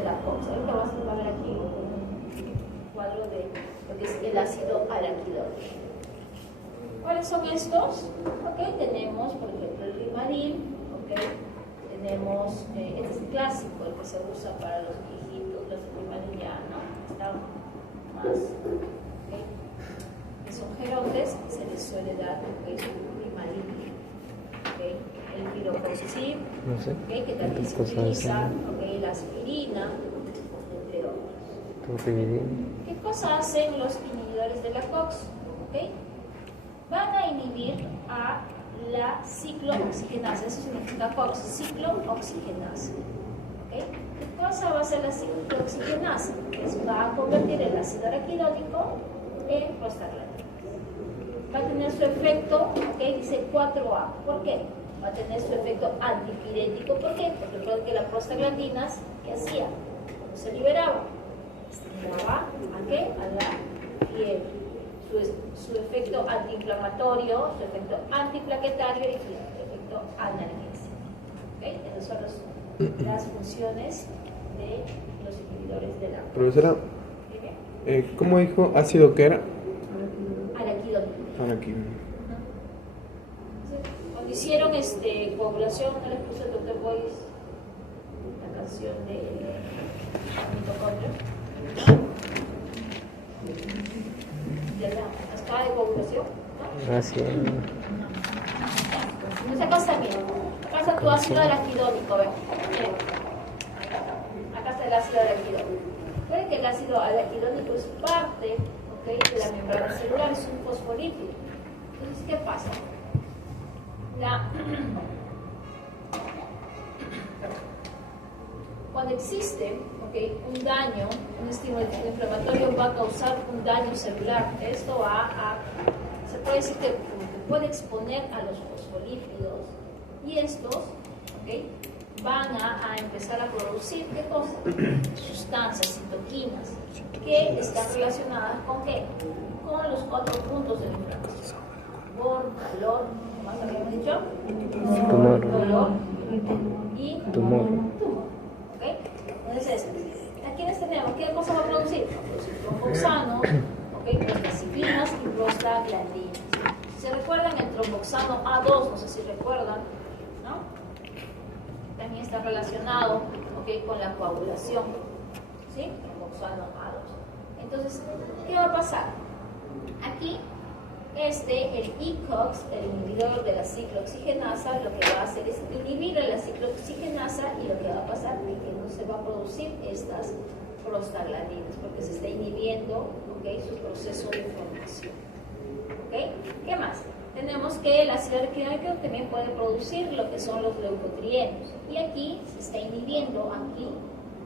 de la COX. Ahorita vamos a ver aquí un cuadro de lo que es el ácido araquidónico. ¿Cuáles son estos? Okay, tenemos, por ejemplo, el rimadil. Okay, tenemos, este es clásico, el que se usa para los viejitos, los rimadil ya, ¿no? Está más. Okay. Son gerotes, se les suele dar rimadil. Okay. El pirocoxib, no sé, okay, que también se utiliza, okay, la aspirina, entre otros. ¿Qué cosa hacen los inhibidores de la COX? Okay. Van a inhibir a la ciclooxigenasa, eso significa COX, ciclooxigenasa. ¿Okay? ¿Qué cosa va a hacer la ciclooxigenasa? Pues va a convertir el ácido araquidónico en prostaglandina. Va a tener su efecto, ¿okay? Dice 4A. ¿Por qué? Va a tener su efecto antipirético. ¿Por qué? Porque recuerden que las prostaglandinas, ¿qué hacía? Cuando se liberaba, estimulaba ¿a qué? A la piel. Su efecto antiinflamatorio, su efecto antiplaquetario y su efecto analgésico. ¿Okay? Esas son las funciones de los inhibidores de la COX. Profesora, ¿cómo dijo ácido que era? Araquidónico. Araquidónico. Cuando hicieron coagulación, ¿no les puso el Dr. Boyce la canción de mitocondrio? De la cascada de coagulación, ¿no? Gracias. Esa cosa bien. Acá está tu ácido araquidónico, ¿ven? Acá está el ácido araquidónico. Recuerden que el ácido araquidónico es parte, ¿okay?, de la membrana celular, es un fosfolípido. Entonces, ¿qué pasa? Cuando existe, ¿okay?, un daño, un estímulo inflamatorio va a causar un daño celular. Esto se puede decir que puede exponer a los fosfolípidos y estos, ¿okay?, van a empezar a producir, ¿qué cosa? Sustancias, citoquinas, que están relacionadas con ¿qué? Con los 4 puntos de la inflamación. Calor, ¿qué más habíamos dicho? Tumor. Dolor y Tumor. ¿Okay? Entonces, ¿a quiénes tenemos? ¿Qué cosa va a producir? Va a producir tromboxano, ¿okay?, prostaglandinas y prostaglandinas. ¿Se recuerdan el tromboxano A2? No sé si recuerdan, ¿no? También está relacionado, ¿okay?, con la coagulación, ¿sí? Tromboxano A2. Entonces, ¿qué va a pasar? Aquí, el ECOX, el inhibidor de la ciclooxigenasa, lo que va a hacer es inhibir a la ciclooxigenasa y lo que va a pasar es que no se va a producir estas prostaglandinas porque se está inhibiendo, ¿okay?, su proceso de formación. ¿Okay? ¿Qué más? Tenemos que el ácido araquidónico también puede producir lo que son los leucotrienos y aquí se está inhibiendo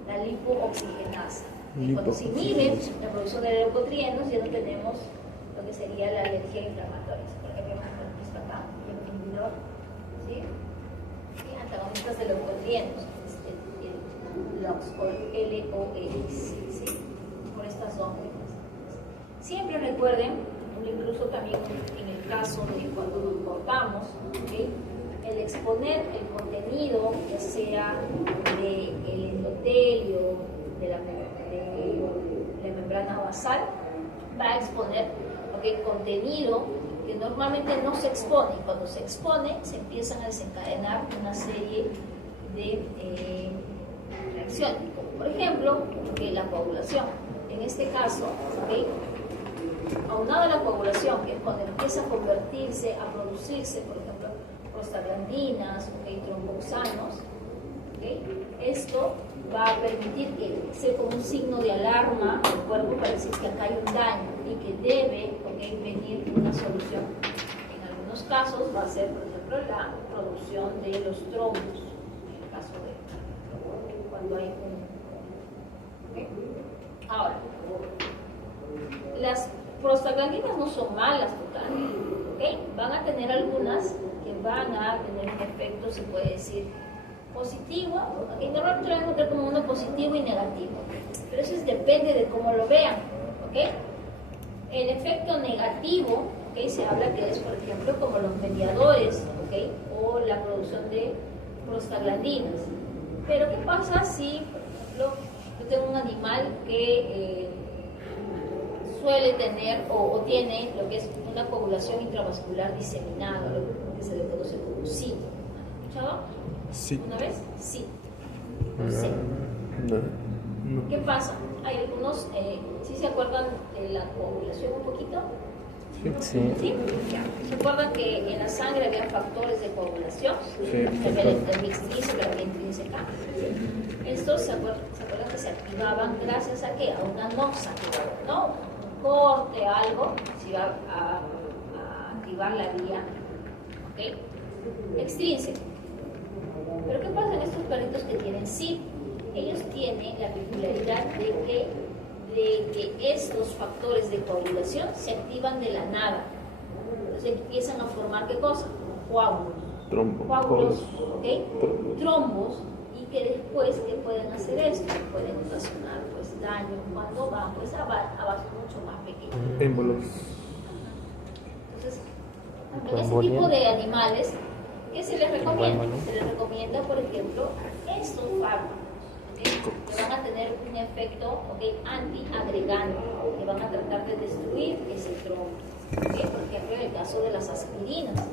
la lipooxigenasa. Y cuando se inhibe la producción de leucotrienos ya no tenemos lo que sería la alergia inflamatoria. Por ejemplo, esto acá, el inhibidor, ¿sí? Y antagonistas de leucotrienos, el LOX o el LOX, ¿sí? Por estas dos mecanismos. Siempre recuerden, incluso también en el caso de cuando nos cortamos, ¿okay?, el exponer el contenido, ya sea del endotelio, de la membrana basal, va a exponer, ¿okay?, contenido que normalmente no se expone. Cuando se expone, se empiezan a desencadenar una serie de reacciones, como por ejemplo, ¿okay?, la coagulación. En este caso, ¿okay?, aunado a la coagulación, que es cuando empieza a convertirse, a producirse, por ejemplo, prostaglandinas, ¿okay?, tromboxanos, ¿okay?, esto va a permitir que sea como un signo de alarma del cuerpo para decir que acá hay un daño y que debe, ¿okay?, venir una solución. En algunos casos va a ser, por ejemplo, la producción de los trombos, en el caso de cuando hay un... ¿okay? Ahora, las prostaglandinas no son malas totalmente, ¿okay? Van a tener algunas que van a tener un efecto, se puede decir, positivo, ¿okay? Normalmente lo van a encontrar como uno positivo y negativo, pero eso depende de cómo lo vean, ¿okay? El efecto negativo, ¿okay?, se habla que es, por ejemplo, como los mediadores, ¿okay?, o la producción de prostaglandinas. Pero ¿qué pasa si, por ejemplo, Yo tengo un animal que suele tener o tiene lo que es una coagulación intravascular diseminada, lo que se le conoce como SID. ¿Han escuchado? Sí. ¿Una vez? Sí. Sí. No. ¿Qué pasa? Hay algunos, ¿sí se acuerdan de la coagulación un poquito? Sí. ¿Sí? Ya. ¿Se acuerdan que en la sangre había factores de coagulación? Sí. También el mixtrínseca, la intrínseca. Estos se acuerdan que se activaban gracias a qué? A una noxa, ¿no? Un corte, algo, se iba a activar la vía, ¿ok? Extrínseca. Pero ¿qué pasa en estos perritos que tienen SID? Ellos tienen la peculiaridad de que estos factores de coagulación se activan de la nada. Entonces empiezan a formar ¿qué cosa? Coágulos. Coágulos, ¿ok? Trombos, y que después, ¿qué pueden hacer esto? Pueden ocasionar pues daño cuando van pues a vasos mucho más pequeños. Émbolos. Entonces, en ese tipo de animales, ¿qué se les recomienda? Bueno. Se les recomienda, por ejemplo, estos fármacos, ¿okay? Que van a tener un efecto, ¿okay?, antiagregante, que van a tratar de destruir ese trombo. ¿Okay? Por ejemplo, en el caso de las aspirinas,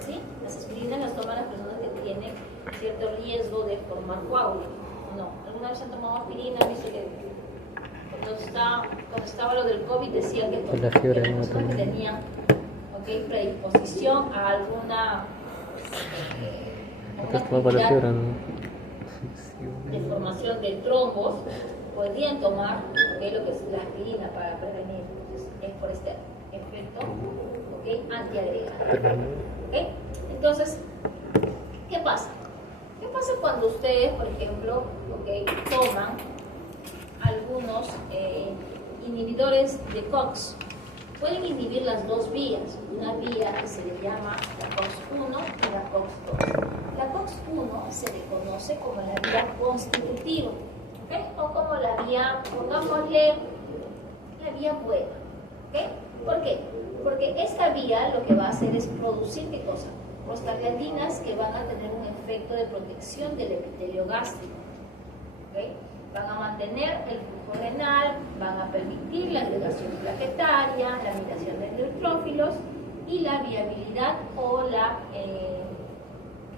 ¿sí? Las aspirinas las toman las personas que tienen cierto riesgo de formar coágulos. No, ¿alguna vez han tomado aspirina? ¿Han visto que cuando estaba lo del COVID decían que Con la fiebre, las ¿no? personas que tenían predisposición a alguna Acá estaba para la fiebre, ¿no? de formación de trombos, podrían tomar lo que es la aspirina para prevenir. Entonces, es por este efecto antiagregante. Entonces, ¿qué pasa? ¿Qué pasa cuando ustedes, por ejemplo, toman algunos inhibidores de COX? Pueden inhibir las dos vías, una vía que se le llama la COX-1 y la COX-2. La COX-1 se le conoce como la vía constitutiva, o como la vía, pongámosle, la vía buena. ¿Por qué? Porque esta vía lo que va a hacer es producir, ¿qué cosa? Prostaglandinas que van a tener un efecto de protección del epitelio gástrico. Van a mantener el flujo renal, van a permitir la agregación plaquetaria, la migración de neutrófilos y la viabilidad o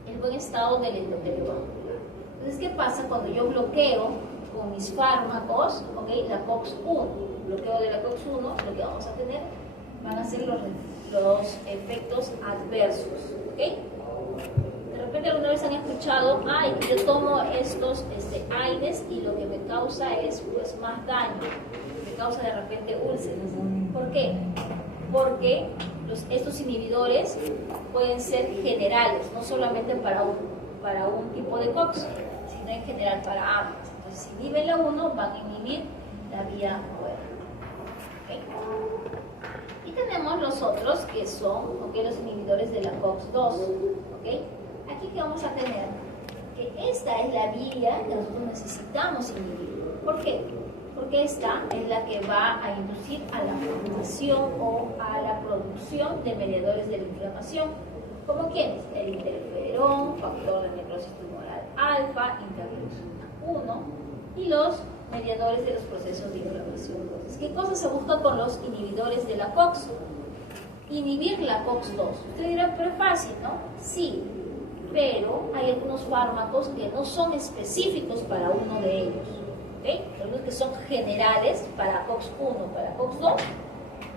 el buen estado del endotelio vascular. Entonces, ¿qué pasa cuando yo bloqueo con mis fármacos, la COX-1? Bloqueo de la COX-1, lo que vamos a tener van a ser los efectos adversos. De repente alguna vez han escuchado, yo tomo estos AINES y lo que me causa es pues más daño, me causa de repente úlceras. ¿Por qué? Porque estos inhibidores pueden ser generales, no solamente para un tipo de COX, sino en general para ambas. Entonces, si inhiben la 1, van a inhibir la vía buena. Y tenemos los otros que son los inhibidores de la COX-2. Aquí que vamos a tener que esta es la vía que nosotros necesitamos inhibir. ¿Por qué? Porque esta es la que va a inducir a la formación o a la producción de mediadores de la inflamación, como ¿quiénes? El interferón, factor de necrosis tumoral alfa, interleucina 1 y los mediadores de los procesos de inflamación. Entonces, ¿qué cosa se busca con los inhibidores de la COX? Inhibir la COX-2. Usted dirá, pero es fácil, ¿no? Sí, pero hay algunos fármacos que no son específicos para uno de ellos. Algunos que son generales para COX-1, para COX-2,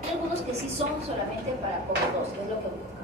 y algunos que sí son solamente para COX-2, que es lo que buscamos.